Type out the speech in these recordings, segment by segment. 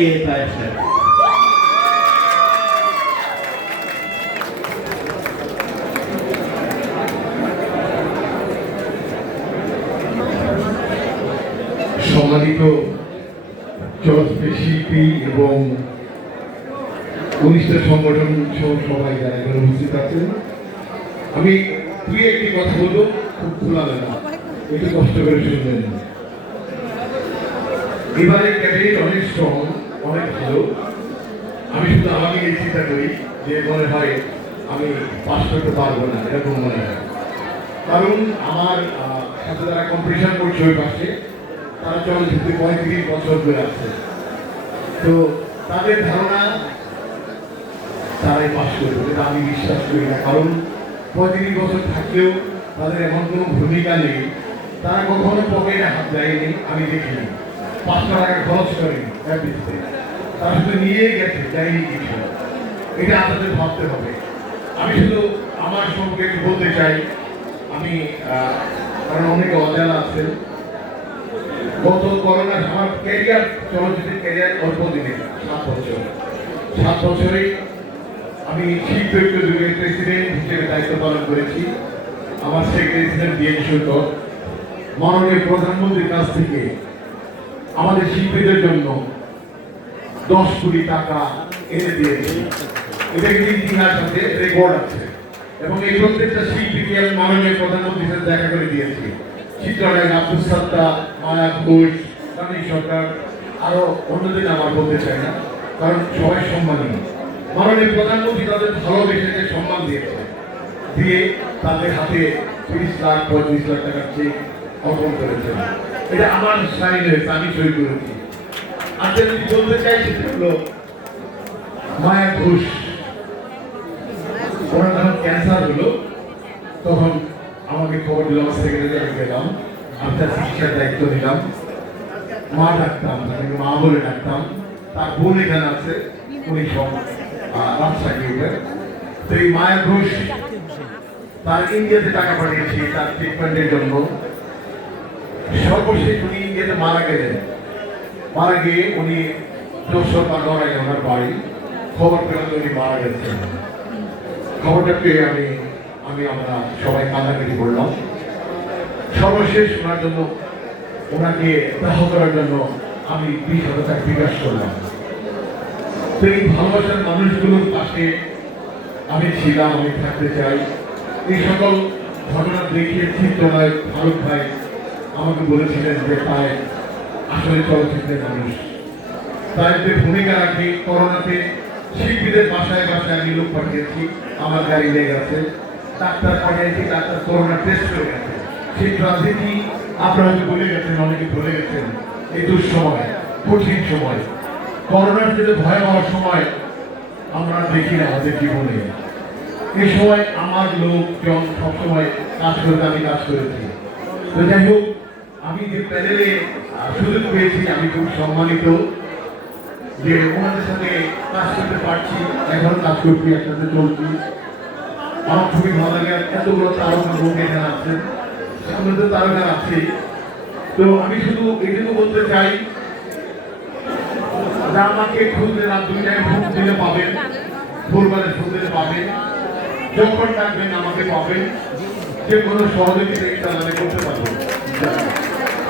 এ তায়েব সাহেব সম্মানিত চলচ্চিত্র শিল্পী এবং কনিষ্ঠ সংগঠন সহ সবাই যারা এখানে উপস্থিত আছেন, আমি দুই একটি কথা বলব, খুব খোলামেলা একটু কষ্ট করে শুনবেন। এবারে ক্যাবিনেট অনেক স্ট্রং অনেক ভালো। আমি শুধু আমাকে চিন্তা করি যে মনে হয় আমি পাশ করতে পারব না, এরকম মনে হয়। কারণ আমার সাথে যারা কম্পিটিশন করছে ওই পাশে, তারা চলচ্চিত্রে পঁয়ত্রিশ বছর ধরে আছে। তো তাদের ধারণা, তারাই পাশ করবে, এটা আমি বিশ্বাস করি না। কারণ পঁয়ত্রিশ বছর থাকলেও তাদের এমন কোনো ভূমিকা নেই। তারা কখনো পকেটে হাত দেয়নি, আমি দেখিনি পাঁচশো টাকা খরচ করেনি। তারা শুধু নিয়ে গেছে, যায়নি কিছু। এটা আমাদের ভাবতে হবে। আমি শুধু আমার একটু বলতে চাই। আমি কারণ অনেকে অজানা আছেন। গত করোনা, আমার ক্যারিয়ার চলচ্চিত্রের ক্যারিয়ার অল্প দিনে, সাত বছর। সাত বছরে আমি শিল্পের যুগের প্রেসিডেন্ট হিসেবে দায়িত্ব পালন করেছি। আমার সেক্রেটারি ছিলেন বিএন সৈকত মাননীয় প্রধানমন্ত্রীর কাছ থেকে আমাদের শিল্পীদের জন্য দশ কোটি টাকা এনে দিয়েছি। এটা কিন্তু ইতিহাস আছে রেকর্ড আছে। এবং এই প্রত্যেকটা শিল্পীকে আমি মাননীয় প্রধানমন্ত্রীর দেখা করে দিয়েছি। চিত্রনায়ক আব্দুল সত্তা মায়া ঘোষ সরকার, আরও অন্যদের আমার বলতে চাই না, কারণ সবাই সম্মানীয়। মাননীয় প্রধানমন্ত্রী তাদের ভালোবেসে সম্মান দিয়েছে। দিয়ে তাদের হাতে তিরিশ লাখ, পঁয়ত্রিশ লাখ টাকার চেক অর্পণ এটা আমার সাইন হয়েছে, আমি সই করেছি। যেটা আমি বলতে চাই সেটা মায়া ঘোষ, ওনার যখন ক্যান্সার হলো, তখন আমাকে খবর দিল, আমার সেক্রেটারি আমি গেলাম, আমি তার চিকিৎসার দায়িত্ব নিলাম। মা ডাকতাম তাকে মা বলে ডাকতাম তার বোন এখানে আছে, উনি সব রাজশাহী উঠে তো এই মায়া ঘোষ, তার ইন্ডিয়াতে টাকা পাঠিয়েছি, তার ট্রিটমেন্টের জন্য। সর্বশেষ উনি ইন্ডিয়াতে মারা গেলেন। মারা গিয়ে উনি যশোর বা নড়াই ওনার বাড়ি। খবর পেলাম উনি মারা গেছেন। খবরটা পেয়ে আমি আমি আমরা সবাই কান্নাকাটি করলাম। সর্বশেষ ওনার জন্য, ওনাকে দাহ করার জন্য আমি বিশ হাজার টাকা বিকাশ করলাম। তো এই ভালোবাসার মানুষগুলোর পাশে আমি ছিলাম, আমি থাকতে চাই। এই সকল ঘটনা দেখিয়ে চিত্রনায়ক ফারুক ভাই আমাকে বলেছিলেন যে তাই আসলে চলচ্চিত্রের মানুষ। তাই যে ভূমিকা রাখি করোনাতে, শিল্পীদের বাসায় বাসায় আমি লোক পাঠিয়েছি, আমার গাড়ি লেগে গেছে। ডাক্তার পাঠিয়েছি, ডাক্তার করোনা টেস্ট করে গেছে। সেই ট্রাজেডি, আপনারা হয়তো বলে গেছেন, অনেকে বলে গেছেন, এই দুঃসময়, কঠিন সময়। করোনার যে ভয়াবহ সময়, আমরা দেখি না আমাদের জীবনে। এই সময় আমার লোকজন সবসময় কাজ করতে আমি কাজ করেছি। তো যাই হোক আমি যে প্যানেলে সুযোগ পেয়েছি, আমি খুব সম্মানিত যে ওনাদের সাথে কাজ করতে পারছি, এখন কাজ করছি একসাথে চলছি। আমার খুবই ভালো লাগে এতগুলো তারকা লোক এখানে আছেন। সামনে তো তারকা আছে। তো আমি শুধু এইটুকু বলতে চাই, যে আমাকে খুঁজলে রাত দুইটায় ফোন দিলে পাবেন। ভোরবেলা ফোন দিলে পাবেন। যখন ডাকবেন, আমাকে পাবেন। যে কোনো সহযোগিতা করতে পারব।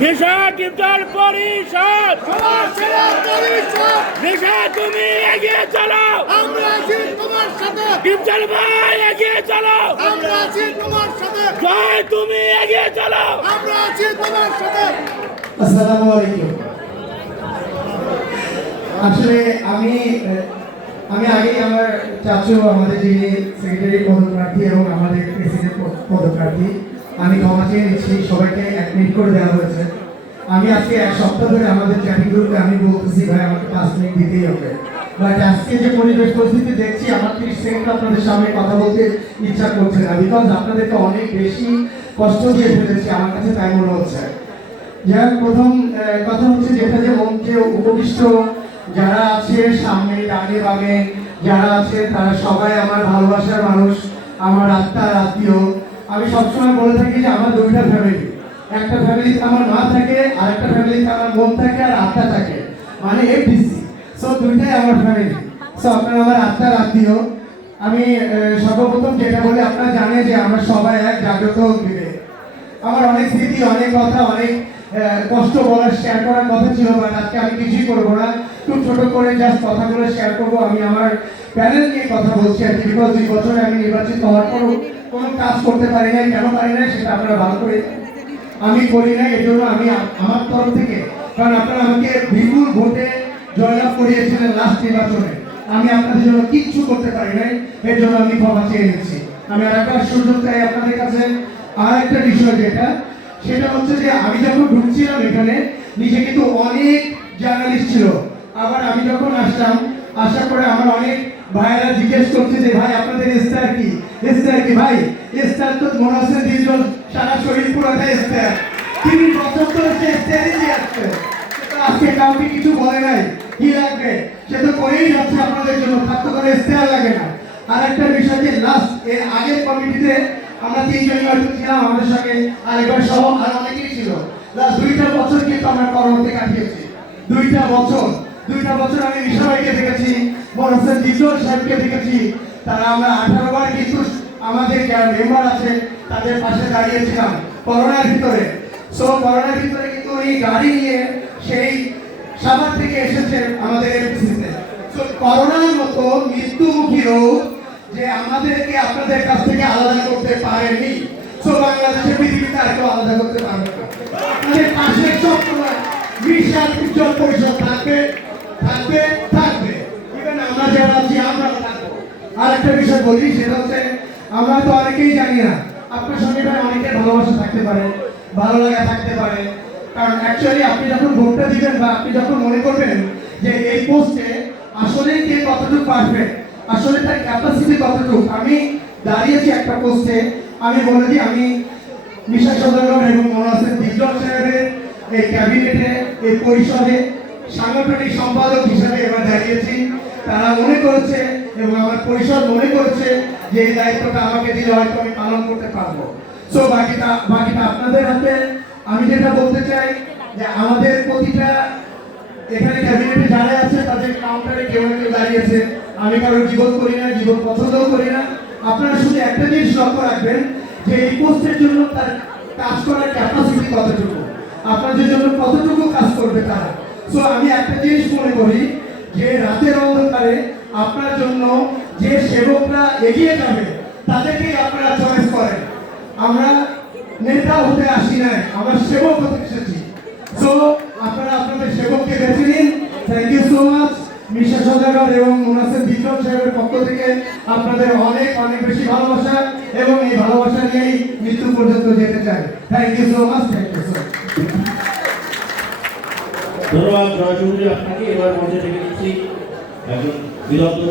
নিশা টিপটার পরিষদ। নিশা তুমি এগিয়ে চলো। আমরা আছি তোমার সাথে। টিপটার ভাই এগিয়ে চলো। আমরা আছি তোমার সাথে। জয় তুমি এগিয়ে চলো। আমরা আছি তোমার সাথে। আসসালামু আলাইকুম। আসলে আমি আমি আগেই আমার চাচু আমাদের যিনি সেক্রেটারি পদপ্রার্থী এবং আমাদের প্রেসিডেন্ট পদপ্রার্থী আমি ক্ষমা চেয়ে নিচ্ছি, সবাইকে এক মিনিট করে দেওয়া হয়েছে। আমি আজকে এক সপ্তাহ ধরে আমাদের চ্যাটিং গ্রুপে আমি বলতেছি, ভাই, আমাকে পাঁচ মিনিট দিতেই হবে। বাট আজকে যে পরিবেশ পরিস্থিতি দেখছি, আমার তিরিশ সেকেন্ড আপনাদের সামনে কথা বলতে ইচ্ছা করছে না। বিকজ আপনাদেরকে অনেক বেশি কষ্ট দিয়ে ফেলেছি, আমার কাছে তাই মনে হচ্ছে। যার প্রথম কথা হচ্ছে যেটা যে মঞ্চে উপবিষ্ট, যারা আছে সামনে, ডানে বামে, যারা আছে তারা সবাই আমার ভালোবাসার মানুষ, আমার আত্মার আত্মীয়। আমি সবসময় বলে থাকি যে আমার দুইটা ফ্যামিলি একটা ফ্যামিলিতে আমার মা থাকে, আর একটা ফ্যামিলিতে আমার বোন থাকে, আর আত্মা থাকে। মানে এফডিসি সো দুইটাই আমার ফ্যামিলি সো আপনারা আমার আত্মার আত্মীয়। আমি সর্বপ্রথম যেটা বলি, আপনারা জানেন যে আমরা সবাই এক জাগ্রত বিবেক আমার অনেক স্মৃতি, অনেক কথা, অনেক কষ্ট বলার শেয়ার করার কথা ছিল বাট আজকে আমি কিছুই করব না। খুব ছোট করে জাস্ট কথাগুলো শেয়ার করব। আমি আমার প্যানেল নিয়ে কথা বলছি আর কি বিকজ দুই বছরে আমি নির্বাচিত হওয়ার পরও কোনো কাজ করতে পারি না কেন পারি না সেটা আপনারা ভালো করে আমি করি না এর জন্য আমি আমার তরফ থেকে, কারণ আপনারা আমাকে বিপুল ভোটে জয়লাভ করিয়েছিলেন লাস্ট নির্বাচনে। আমি আপনাদের জন্য কিচ্ছু করতে পারি নাই এর জন্য আমি ক্ষমা চেয়ে নিচ্ছি। আমি আর একটা সুযোগ চাই আপনাদের কাছে। আর একটা বিষয় যেটা সেটা হচ্ছে যে আমি যখন ঢুকছিলাম এখানে নিজে কিন্তু অনেক জার্নালিস্ট ছিল। আবার আমি যখন আসলাম আশা করে আমার অনেক ভাইয়েরা জিজ্ঞেস করছে যে, ভাই, আপনাদের স্টার কি? স্টার কি ভাই? স্টার তো মনে হচ্ছে দুইজন সারা শরীর পুরোটা স্টার। তিন বছর ধরে সে স্টারই দিয়ে আসছে। তো আজকে কাউকে কিছু বলে নাই। কি লাগবে? সে তো করেই যাচ্ছে আপনাদের জন্য। থাকতে করে স্টার লাগে না। আর একটা বিষয় যে লাস্ট এর আগের কমিটিতে আমরা তিনজনই হয়তো ছিলাম আমাদের সঙ্গে আরেকবার সহ আর অনেকেই ছিল। দুইটা বছর কিন্তু আমরা কর্মতে কাটিয়েছি। দুইটা বছর। দুইটা বছর আমি মিশাবাইকে দেখেছি বড় হোসেন সাহেবকে দেখেছি। তারা আমরা আঠারো বার কিন্তু আমাদের যারা মেম্বার আছে, তাদের পাশে দাঁড়িয়েছিলাম করোনার ভিতরে। সো করোনার ভিতরে কিন্তু উনি গাড়ি নিয়ে সেই সাভার থেকে এসেছে আমাদের এফসিতে সো করোনার মতো মৃত্যুমুখী রোগ যে আমাদেরকে আপনাদের কাছ থেকে আলাদা করতে পারেনি সো বাংলাদেশের পৃথিবীতে আর কেউ আলাদা করতে পারবে আপনাদের পাশে সবসময় বিশাল উজ্জ্বল পরিষদ থাকবে থাকবে থাকবে। ইভেন আমরা যারা আছি আমরা থাকব। আর একটা বিষয় বলি, সেটা হচ্ছে, আমরা তো অনেকেই জানি না, আপনার সঙ্গে ভাই অনেকের ভালোবাসা থাকতে পারে, ভালো লাগা থাকতে পারে। কারণ অ্যাকচুয়ালি আপনি যখন ভোটটা দিবেন বা আপনি যখন মনে করবেন যে এই পোস্টে আসলে কে কতটুকু পারফেক্ট আসলে তার ক্যাপাসিটি কতটুকু? আমি দাঁড়িয়েছি একটা পোস্টে আমি বলে দিই, আমি মিশা সদরগর এবং মনোহর দিগ্গজ সাহেবের এই ক্যাবিনেটে এই পরিষদে সাংগঠনিক সম্পাদক হিসেবে এবার দাঁড়িয়েছি। তারা মনে করেছে এবং আমার পরিষদ মনে করেছে যে এই দায়িত্বটা আমাকে দিলে হয়তো আমি পালন করতে পারব। সো বাকিটা বাকিটা আপনাদের হাতে। আমি যেটা বলতে চাই যে আমাদের প্রতিটা এখানে ক্যাবিনেটে যারা আছে তাদের কাউন্টারে কেউ না কেউ দাঁড়িয়েছে কারোর জীবন করি না, জীবন পছন্দও করি না। আপনারা শুধু একটা জিনিস লক্ষ্য রাখবেন, যে এই পোস্টের জন্য তার কাজ করার ক্যাপাসিটি কতটুকু? আপনাদের জন্য কতটুকু কাজ করবে তারা? সো আমি একটা জিনিস মনে করি, যে রাতের অন্ধকারে আপনার জন্য যে সেবকরা এগিয়ে যাবে, তাদেরকেই আপনারা চয়েস করেন। আমরা নেতা হতে আসি নাই, আমরা সেবক হতে এসেছি। সো আপনারা আপনাদের সেবককে বেছে নিন। Thank you so much Misha Sadagar এবং মুনাসের বিক্রম সাহেবের পক্ষ থেকে আপনাদের অনেক অনেক বেশি ভালোবাসা এবং এই ভালোবাসা নিয়েই মৃত্যু পর্যন্ত যেতে চাই। Thank you so much thank you so ধন্যবাদ চৌধুরী আপনাকে এবার মঞ্চে ডেকে দিচ্ছি। একজন বিদগ্ধ